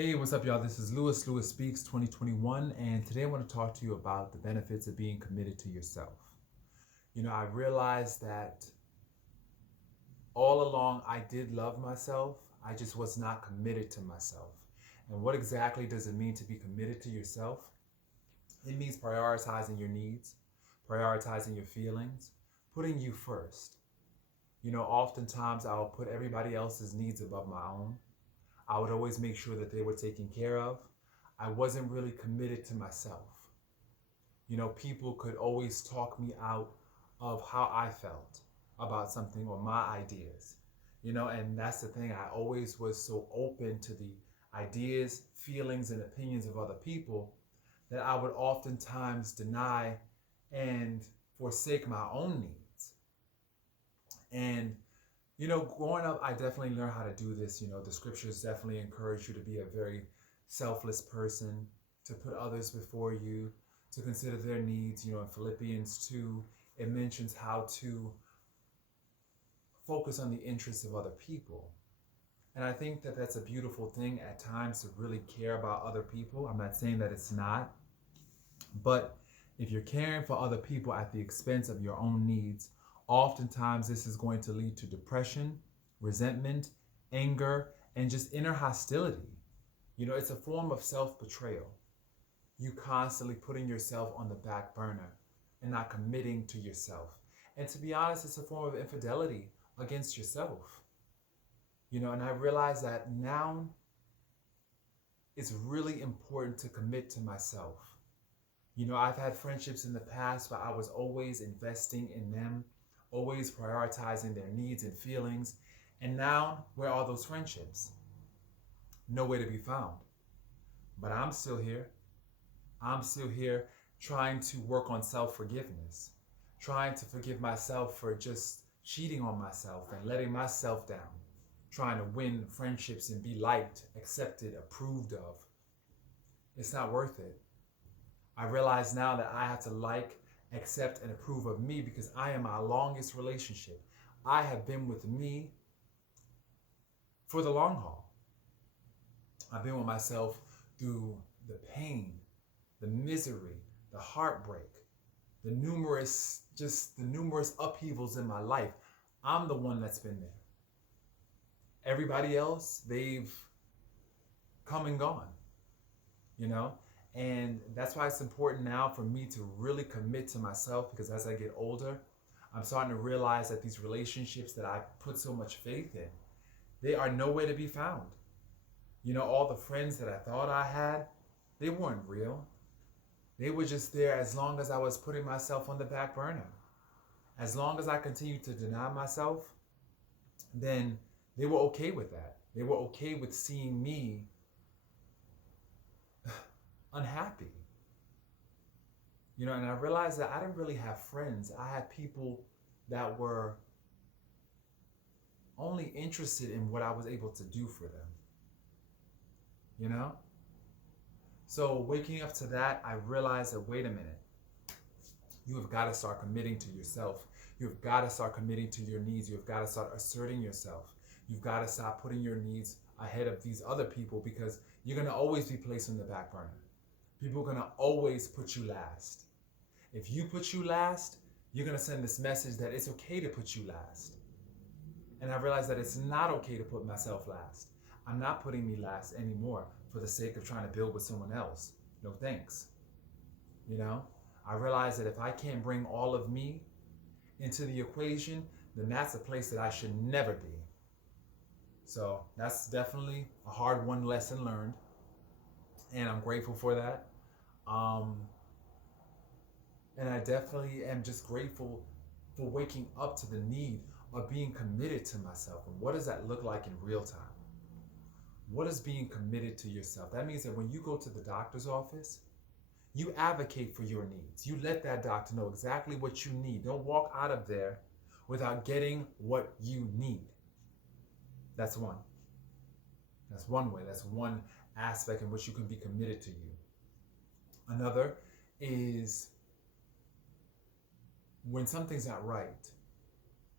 Hey, what's up, y'all? This is Lewis Speaks 2021, and today I want to talk to you about the benefits of being committed to yourself. I realized that all along I did love myself, I just was not committed to myself. And what exactly does it mean to be committed to yourself? It means prioritizing your needs, prioritizing your feelings, putting you first. Oftentimes I'll put everybody else's needs above my own. I would always make sure that they were taken care of. I wasn't really committed to myself. People could always talk me out of how I felt about something or my ideas. And that's the thing. I always was so open to the ideas, feelings, and opinions of other people that I would oftentimes deny and forsake my own needs. And growing up, I definitely learned how to do this. The scriptures definitely encourage you to be a very selfless person, to put others before you, to consider their needs. In Philippians 2, it mentions how to focus on the interests of other people. And I think that that's a beautiful thing at times, to really care about other people. I'm not saying that it's not, but if you're caring for other people at the expense of your own needs, oftentimes this is going to lead to depression, resentment, anger, and just inner hostility. It's a form of self-betrayal. You constantly putting yourself on the back burner and not committing to yourself. And to be honest, it's a form of infidelity against yourself. And I realize that now it's really important to commit to myself. I've had friendships in the past where I was always investing in them, always prioritizing their needs and feelings. And now, where are those friendships? Nowhere to be found. But I'm still here. I'm still here trying to work on self-forgiveness, trying to forgive myself for just cheating on myself and letting myself down, trying to win friendships and be liked, accepted, approved of. It's not worth it. I realize now that I have to like, accept, and approve of me because I am my longest relationship. I have been with me for the long haul. I've been with myself through the pain, the misery, the heartbreak, the numerous upheavals in my life. I'm the one that's been there. Everybody else, they've come and gone, And that's why it's important now for me to really commit to myself, because as I get older, I'm starting to realize that these relationships that I put so much faith in, they are nowhere to be found. All the friends that I thought I had, they weren't real. They were just there as long as I was putting myself on the back burner. As long as I continued to deny myself, then they were okay with that. They were okay with seeing me unhappy. And I realized that I didn't really have friends. I had people that were only interested in what I was able to do for them. So waking up to that, I realized that, wait a minute, you have got to start committing to yourself. You've got to start committing to your needs. You've got to start asserting yourself. You've got to stop putting your needs ahead of these other people, because you're going to always be placed on the back burner. People are going to always put you last. If you put you last, you're going to send this message that it's okay to put you last. And I realized that it's not okay to put myself last. I'm not putting me last anymore for the sake of trying to build with someone else. No thanks. I realized that if I can't bring all of me into the equation, then that's a place that I should never be. So that's definitely a hard one lesson learned. And I'm grateful for that. And I definitely am just grateful for waking up to the need of being committed to myself. And what does that look like in real time? What is being committed to yourself? That means that when you go to the doctor's office, you advocate for your needs. You let that doctor know exactly what you need. Don't walk out of there without getting what you need. That's one. That's one way. That's one aspect in which you can be committed to you. Another is when something's not right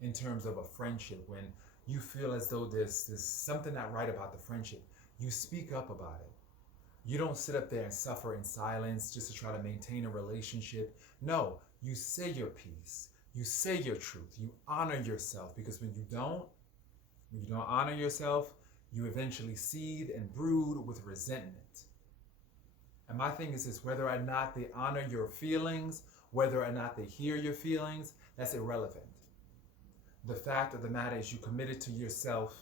in terms of a friendship, when you feel as though there's something not right about the friendship, You speak up about it. You don't sit up there and suffer in silence just to try to maintain a relationship. No, you say your piece. You say your truth. You honor yourself, because when you don't honor yourself, you eventually seethe and brood with resentment. And my thing is this: whether or not they honor your feelings, whether or not they hear your feelings, that's irrelevant. The fact of the matter is you committed to yourself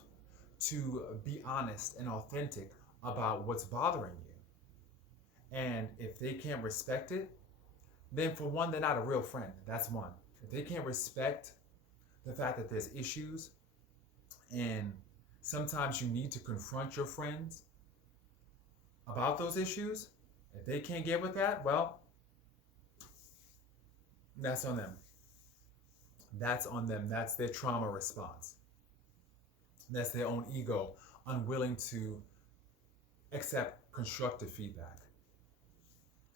to be honest and authentic about what's bothering you. And if they can't respect it, then for one, they're not a real friend. That's one. If they can't respect the fact that there's issues, and sometimes you need to confront your friends about those issues, if they can't get with that, well, that's on them. That's on them. That's their trauma response. That's their own ego, unwilling to accept constructive feedback.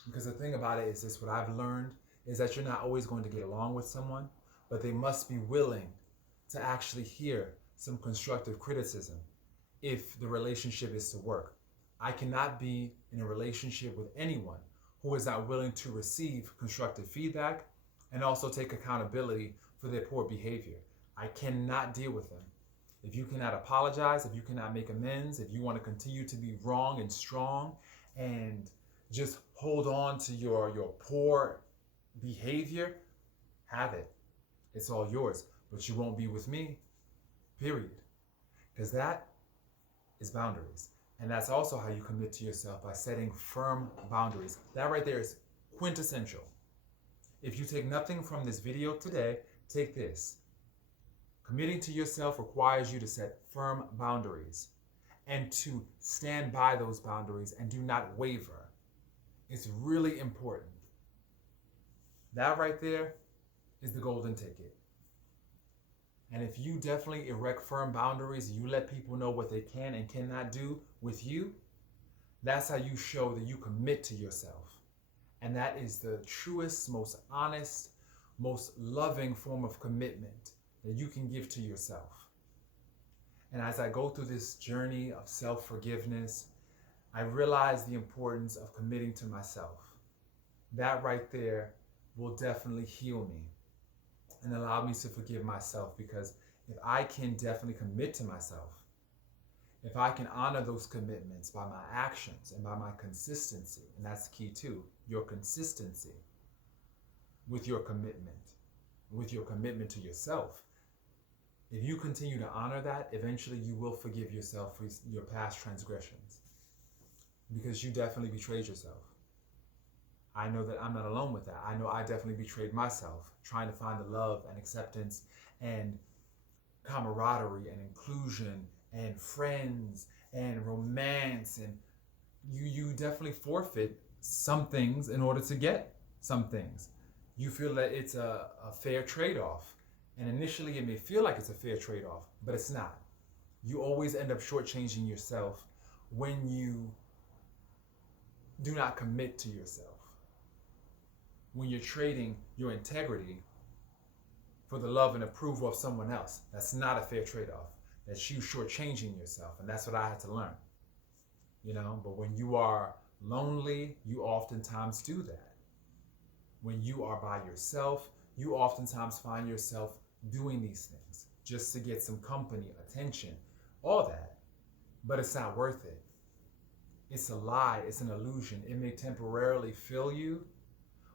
Because the thing about it is this: what I've learned is that you're not always going to get along with someone, but they must be willing to actually hear some constructive criticism if the relationship is to work. I cannot be in a relationship with anyone who is not willing to receive constructive feedback and also take accountability for their poor behavior. I cannot deal with them. If you cannot apologize, if you cannot make amends, if you want to continue to be wrong and strong and just hold on to your poor behavior, have it. It's all yours. But you won't be with me, period. Because that is boundaries. And that's also how you commit to yourself, by setting firm boundaries. That right there is quintessential. If you take nothing from this video today, take this. Committing to yourself requires you to set firm boundaries and to stand by those boundaries and do not waver. It's really important. That right there is the golden ticket. And if you definitely erect firm boundaries, you let people know what they can and cannot do with you, that's how you show that you commit to yourself. And that is the truest, most honest, most loving form of commitment that you can give to yourself. And as I go through this journey of self-forgiveness, I realize the importance of committing to myself. That right there will definitely heal me and allow me to forgive myself, because if I can definitely commit to myself, if I can honor those commitments by my actions and by my consistency, and that's key too, your consistency with your commitment to yourself. If you continue to honor that, eventually you will forgive yourself for your past transgressions, because you definitely betrayed yourself. I know that I'm not alone with that. I know I definitely betrayed myself, trying to find the love and acceptance and camaraderie and inclusion and friends and romance, and you definitely forfeit some things in order to get some things. You feel that it's a fair trade-off, and initially it may feel like it's a fair trade-off, but it's not. You always end up shortchanging yourself when you do not commit to yourself. When you're trading your integrity for the love and approval of someone else, that's not a fair trade-off. That's you shortchanging yourself, and that's what I had to learn. But when you are lonely, you oftentimes do that. When you are by yourself, you oftentimes find yourself doing these things just to get some company, attention, all that. But it's not worth it. It's a lie. It's an illusion. It may temporarily fill you,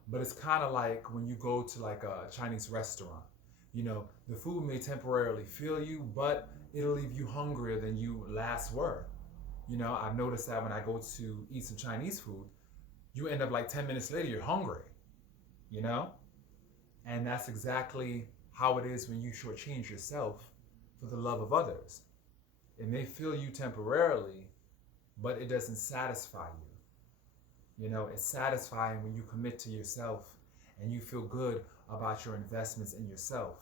but it's kind of like when you go to like a Chinese restaurant. The food may temporarily fill you, but it'll leave you hungrier than you last were. I've noticed that when I go to eat some Chinese food, you end up like 10 minutes later, you're hungry, And that's exactly how it is when you shortchange yourself for the love of others. It may fill you temporarily, but it doesn't satisfy you. It's satisfying when you commit to yourself and you feel good about your investments in yourself.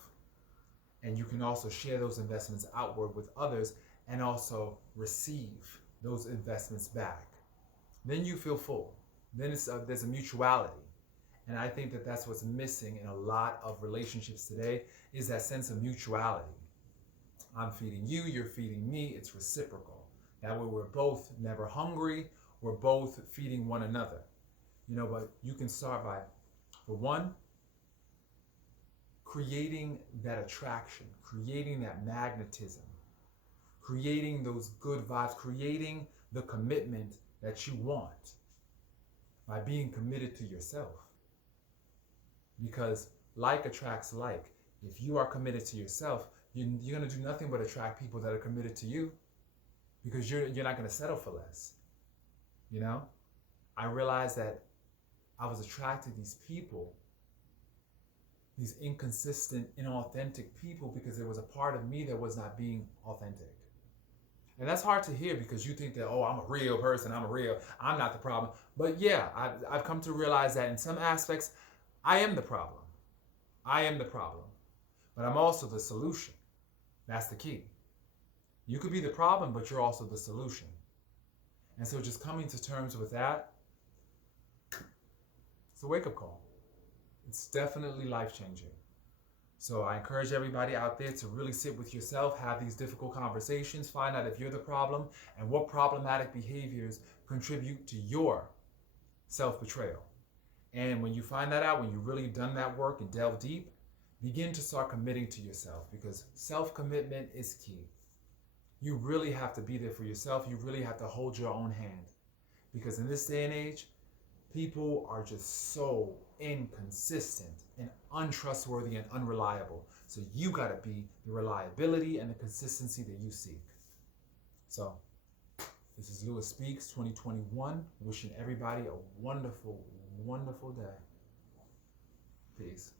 And you can also share those investments outward with others and also receive those investments back. Then you feel full. Then there's a mutuality. And I think that that's what's missing in a lot of relationships today, is that sense of mutuality. I'm feeding you, you're feeding me. It's reciprocal. That way we're both never hungry. We're both feeding one another. But you can start by, for one, creating that attraction, creating that magnetism, creating those good vibes, creating the commitment that you want by being committed to yourself. Because like attracts like. If you are committed to yourself, you're going to do nothing but attract people that are committed to you, because you're not going to settle for less. I realized that I was attracted to these people, these inconsistent, inauthentic people, because there was a part of me that was not being authentic. And that's hard to hear, because you think that, oh, I'm a real person, I'm not the problem. But yeah, I've come to realize that in some aspects, I am the problem. But I'm also the solution. That's the key. You could be the problem, but you're also the solution. And so just coming to terms with that, it's a wake-up call. It's definitely life-changing. So I encourage everybody out there to really sit with yourself, have these difficult conversations, find out if you're the problem and what problematic behaviors contribute to your self-betrayal. And when you find that out, when you've really done that work and delve deep, begin to start committing to yourself, because self-commitment is key. You really have to be there for yourself. You really have to hold your own hand, because in this day and age, people are just so inconsistent and untrustworthy and unreliable. So you got to be the reliability and the consistency that you seek. So this is Lewis Speaks 2021, wishing everybody a wonderful, wonderful day. Peace.